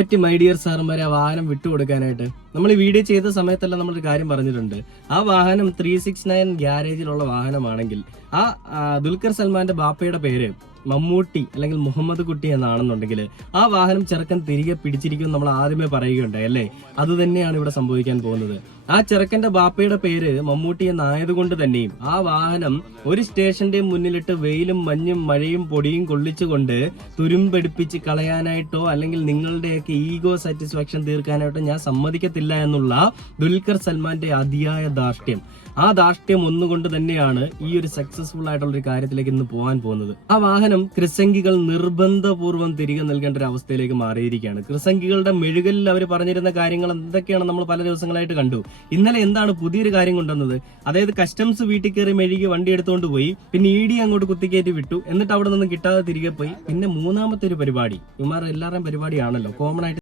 പറ്റി my dear സാറുമാരെ, ആ വാഹനം വിട്ടുകൊടുക്കാനായിട്ട് നമ്മൾ ഈ വീഡിയോ ചെയ്ത സമയത്തെല്ലാം നമ്മളൊരു കാര്യം പറഞ്ഞിട്ടുണ്ട്. ആ വാഹനം 369 ഗ്യാരേജിലുള്ള വാഹനമാണെങ്കിൽ ദുൽഖർ സൽമാന്റെ ബാപ്പയുടെ പേര് മമ്മൂട്ടി അല്ലെങ്കിൽ മുഹമ്മദ് കുട്ടി എന്നാണെന്നുണ്ടെങ്കിൽ ആ വാഹനം ചെറുക്കൻ തിരികെ പിടിച്ചിരിക്കും നമ്മൾ ആദ്യമേ പറയുകയുണ്ടായി അല്ലേ. അത് തന്നെയാണ് ഇവിടെ സംഭവിക്കാൻ പോകുന്നത്. ആ ചെറുക്കന്റെ ബാപ്പയുടെ പേര് മമ്മൂട്ടി എന്നായതുകൊണ്ട് തന്നെയും ആ വാഹനം ഒരു സ്റ്റേഷന്റെ മുന്നിലിട്ട് വെയിലും മഞ്ഞും മഴയും പൊടിയും കൊള്ളിച്ചുകൊണ്ട് തുരുമ്പെടുപ്പിച്ച് കളയാനായിട്ടോ അല്ലെങ്കിൽ നിങ്ങളുടെയൊക്കെ ഈഗോ സാറ്റിസ്ഫാക്ഷൻ തീർക്കാനായിട്ടോ ഞാൻ സമ്മതിക്കത്തില്ല എന്നുള്ള ദുൽഖർ സൽമാന്റെ അതിയായ ധാർഷ്ട്യം. ആ ധാർഷ്ട്യം ഒന്നുകൊണ്ട് തന്നെയാണ് ഈ ഒരു സക്സസ്ഫുൾ ആയിട്ടുള്ള ഒരു കാര്യത്തിലേക്ക് ഇന്ന് പോകാൻ പോകുന്നത്. ആ വാഹനം ക്രിസംഗികൾ നിർബന്ധപൂർവ്വം തിരികെ നൽകേണ്ട ഒരു അവസ്ഥയിലേക്ക് മാറിയിരിക്കുകയാണ്. ക്രിസംഗികളുടെ മെഴുകലിൽ അവർ പറഞ്ഞിരുന്ന കാര്യങ്ങൾ എന്തൊക്കെയാണ് നമ്മൾ പല ദിവസങ്ങളായിട്ട് കണ്ടു. ഇന്നലെ എന്താണ് പുതിയൊരു കാര്യം കൊണ്ടുവന്നത്? അതായത് കസ്റ്റംസ് വീട്ടിൽ കയറി മെഴുകി വണ്ടി എടുത്തുകൊണ്ട് പോയി, പിന്നെ ED അങ്ങോട്ട് കുത്തിക്കയറ്റി വിട്ടു, എന്നിട്ട് അവിടെ നിന്ന് കിട്ടാതെ തിരികെ പോയി. പിന്നെ മൂന്നാമത്തെ ഒരു പരിപാടി, ഇവന്മാർ എല്ലാവരുടെയും പരിപാടിയാണല്ലോ, കോമൺ ആയിട്ട്